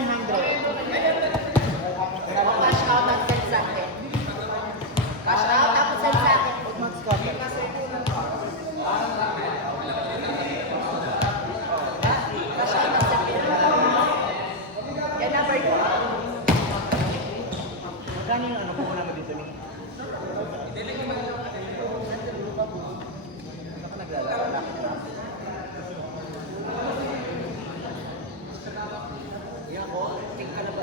Cash out at send sa akin. Cash out tapos send sa akin. Cash out at send. Yan number 2. Magkano yung ano ko namin dito ni? Ako naglalala. Yan ko, tingin ka na ba?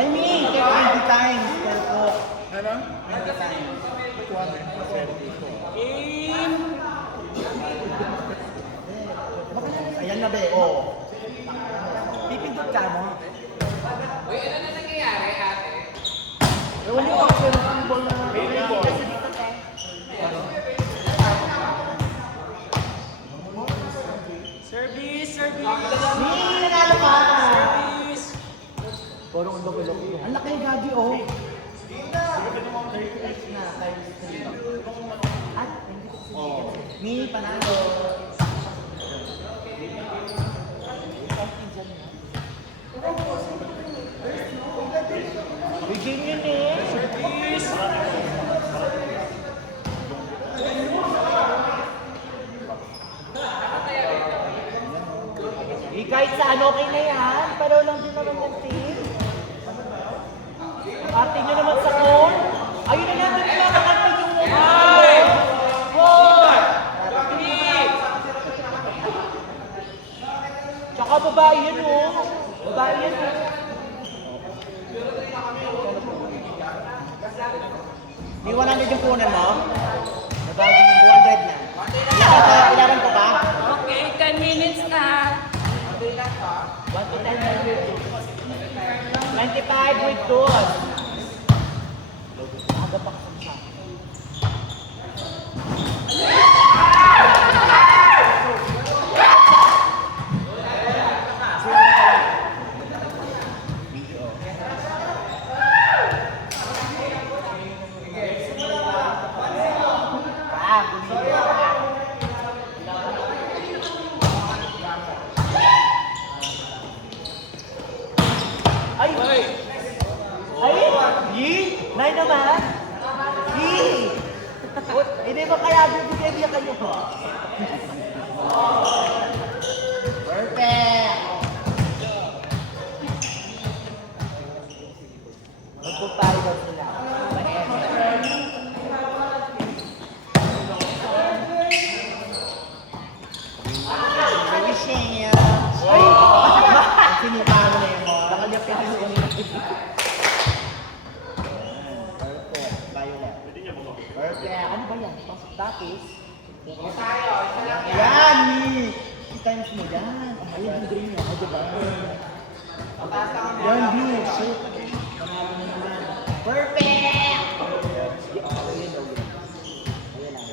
I mean, 20 times per cook. Ano? 20 times. 270. Ayan na be, oh. Pipindot ka mo. Uy, ano na nangyayari, ate? Ewan yung action ng ball na Service! nanalo ka! Service! Parang ang laki-laki. Ang laki yung gagi, oh. Oh. Ni, panalo. Bigyan yun eh. Service! Kahit saan okay na yan. Pero lang din naman yung team. Ate nyo naman sa court. Ayun na naman yung makakantay yung mukha. 4! 3! Tsaka babae yan oh. Babae yan oh. Di 100 yung punan mo? Nabagin yung 200 na. Ilaban ko ba? Okay, 10 minutes na. 1 to 10 minutes. 25 with tools. Aga pa kasama. Ay! Ay! Yi! Nay naman! Yi! Hindi ba kaya bibigay niya kayo? Perfect! Magpupay daw sila. Ay! Sinuka mo na yun. Nakaliyap ka rin yun. Perfect. Violet. Perfect. Ano ba yan? Tapis? Yan! I-times mo yan. Ayun yung green niya. Ano ba? Yan, blue. Shoot. Panalo mo naman. Perfect! Ayun daw yun. Ayun lang.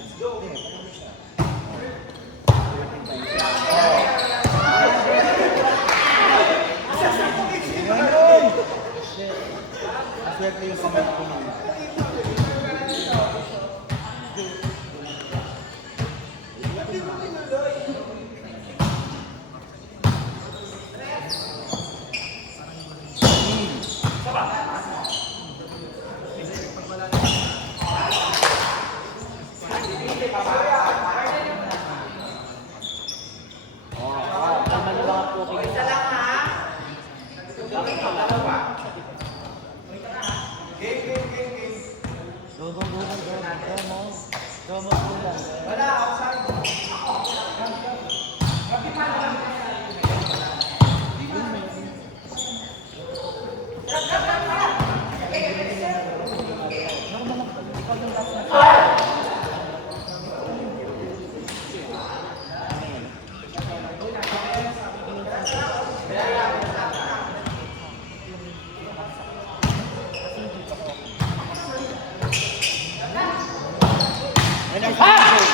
Swerte yung kamay ko niya.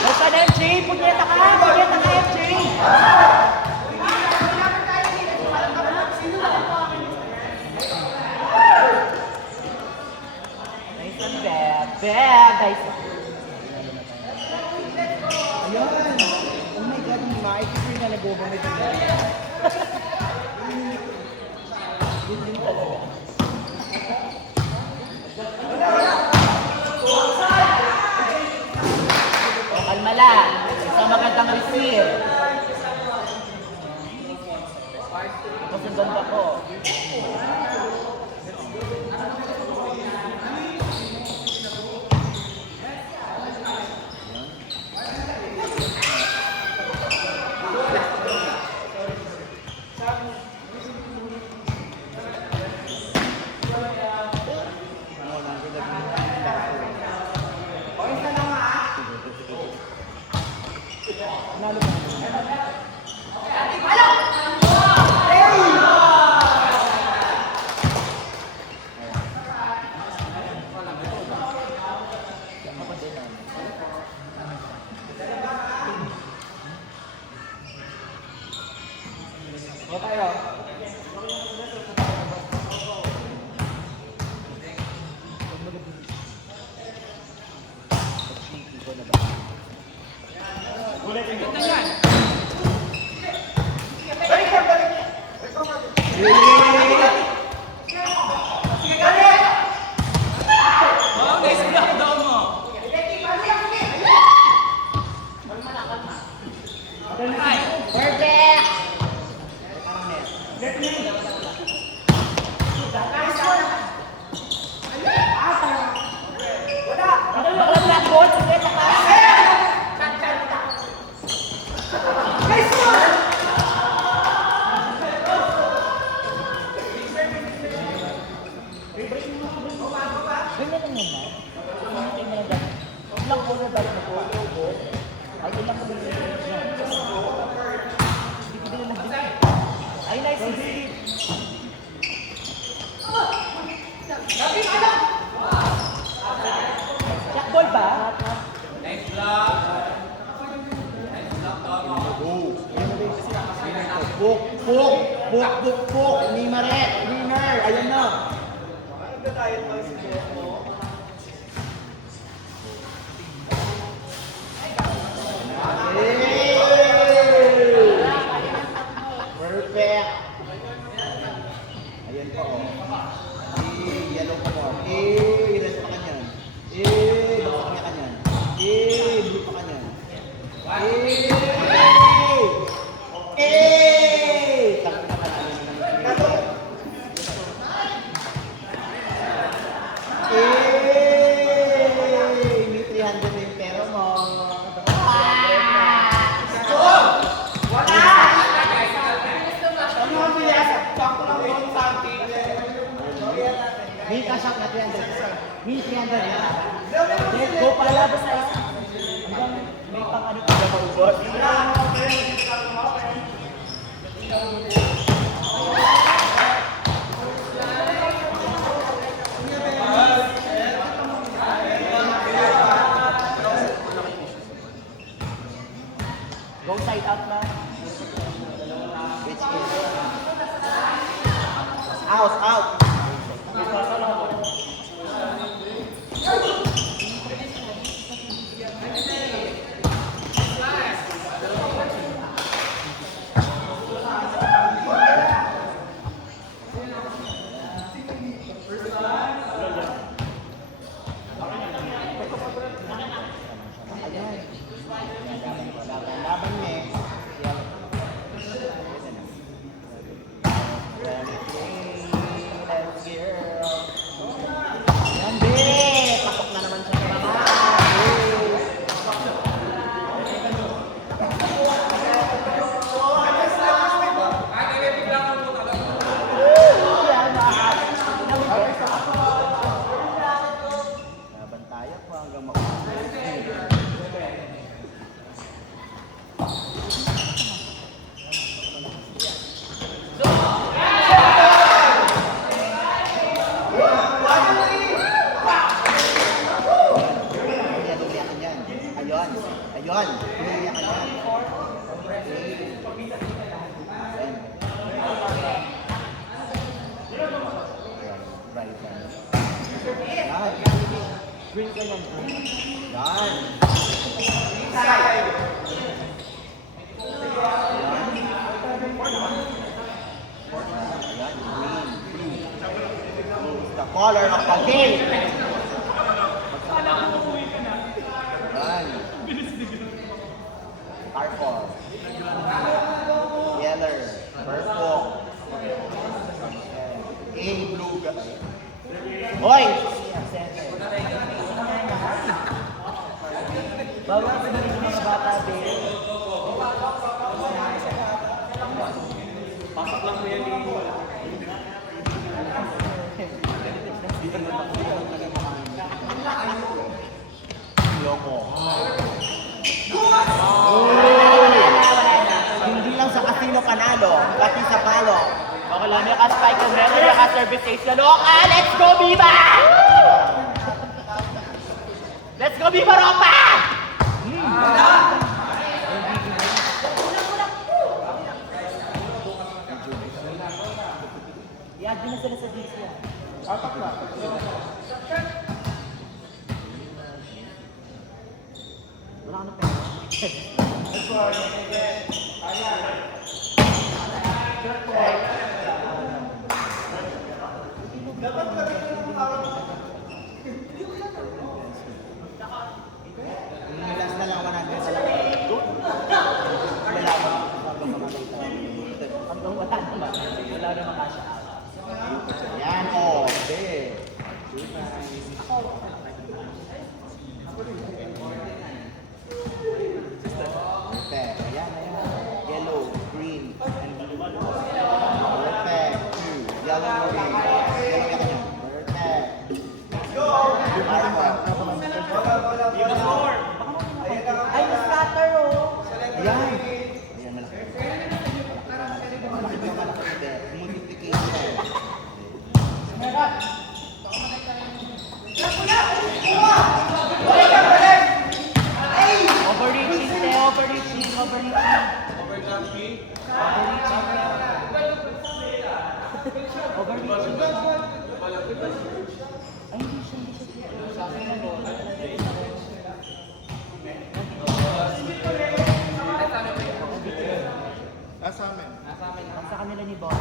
Basta na MJ! Punyeta ka! Punyeta ka MJ! Nice one, Beb! Beb! Nice one! bobo may tingnan. Yun din talaga. O, kalma lang. Isang magandang receive. Tapos ang ganda ko. O tayo. Ganda yan. Oh, nice block daw mo. Ay, Perfect! Bakla black ball, sige, takas. Ganyan lang naman. Hindi mo lang ganyan. Ilang ko na balik na po. Ay, ilang ko na balik na. Hindi ko din lang. Ay, nice. Jack ball ba? nice block. Nice block daw mo. Puk. Ni Maret. Winner. Ayan na. Perfect. Ayan po. Yellow pa mo. Red pa kanyan. Blue pa kanyan. Blue pa kanyan. May 300 na yung pera mo. May cash out na 300. May 300 na. Let's go, palabas na. Hanggang may pang ano pa na maubos. Go side out na. Out. Laban niya. Yan, be! Pasok na naman siya sa laban tayo po hanggang Ayun. Piniyak ka yan. Yan. Green ka lang. Yan. Yan. Ayan, green. Blue is the color of the game. Ayan. Purple. Yellow. Purple. A, blue. Hoy! Bawal sa mga bata, babe. Pasok lang mo yan eh. Loko. Hindi lang sa casino panalo, pati sa palo. Ako lang yung ka-spike ko, meron yung ka-service stage na loka. Let's go, Viva! Let's go, Viva Ropa! I-add din na sila sa DC. Wala ka na pera. Last na lang 100 sa lang. Wala mo. Hanggang wala naman. Wala naman kasha. Yan o. Hindi. Perfect. Ayan, ayan. Yellow, green, and blue. Perfect. Two. Yellow, green. Yellow ka kanya. Perfect. Ay, na-scatter oh! Ayan. Ayan, malaki. Malaki ba yung malaki? Multiplication. Overreaching, te, overreaching, overreaching. Overreaching. Ay, hindi siya, Ang sa kanila ni Bob.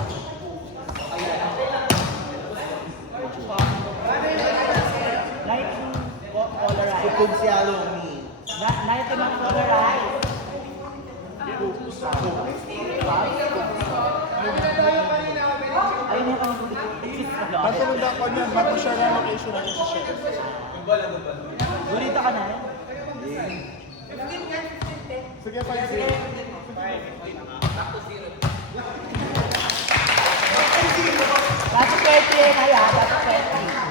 Light yung polarized. Kupog si Alumi. Light yung polarized. Ayun yung kami Matulog ako niyan, mapashare na location natin sa share. Burita ka na eh. Sige, 5-0. Dati 20 kaya, dati 20.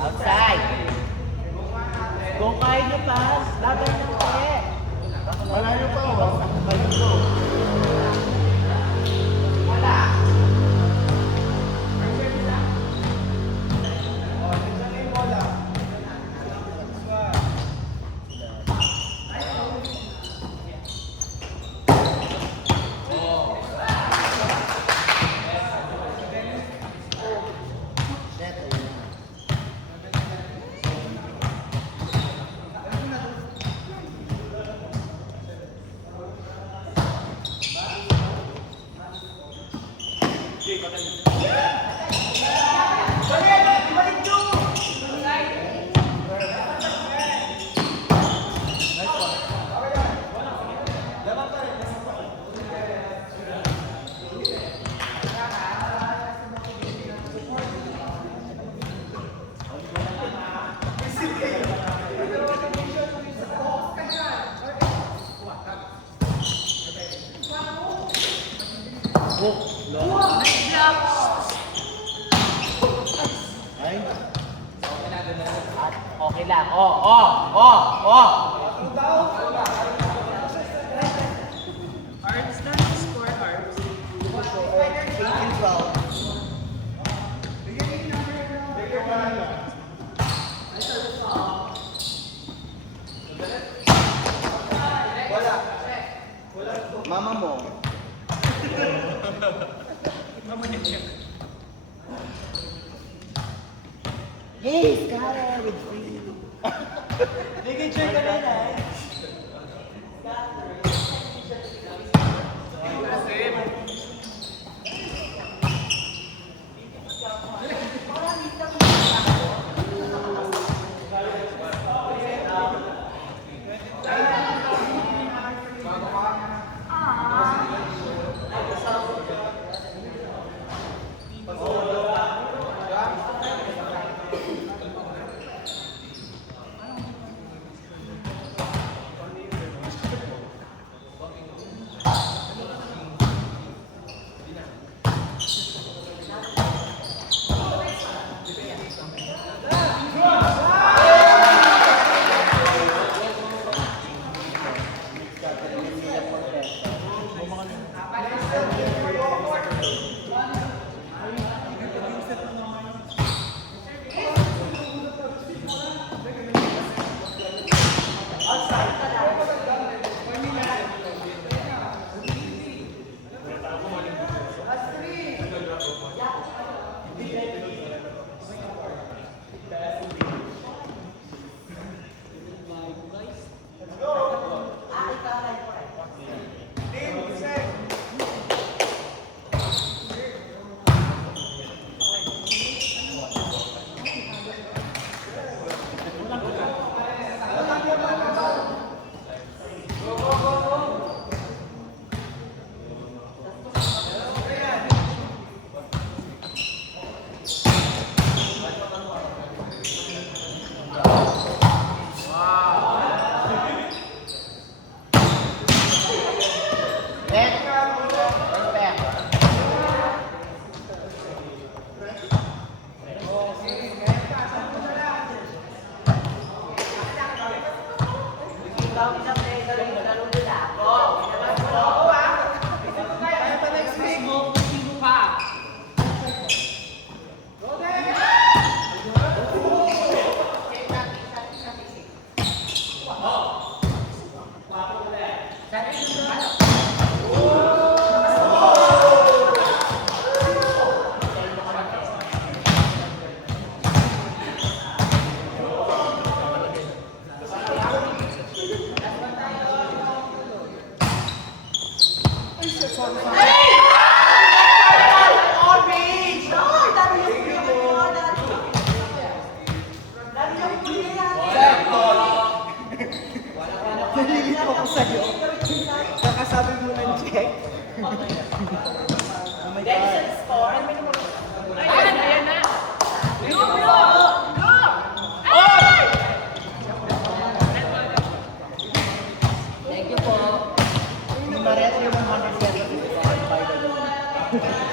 Outside. Kung kaya niyo pass, laban ng kaya. Malayo pa oh. Ay. Okay lang. Oh. Arms na yung score, Arms. 8 and 12. Mama mo. Yes, got it with free. Nag-enjoy ka na eh. Nalilito ako sa'yo. Nakasabi mo ng check. Oh my God. Ayan na. Thank you po. Yung Maret, yung 100 pesos is by the way.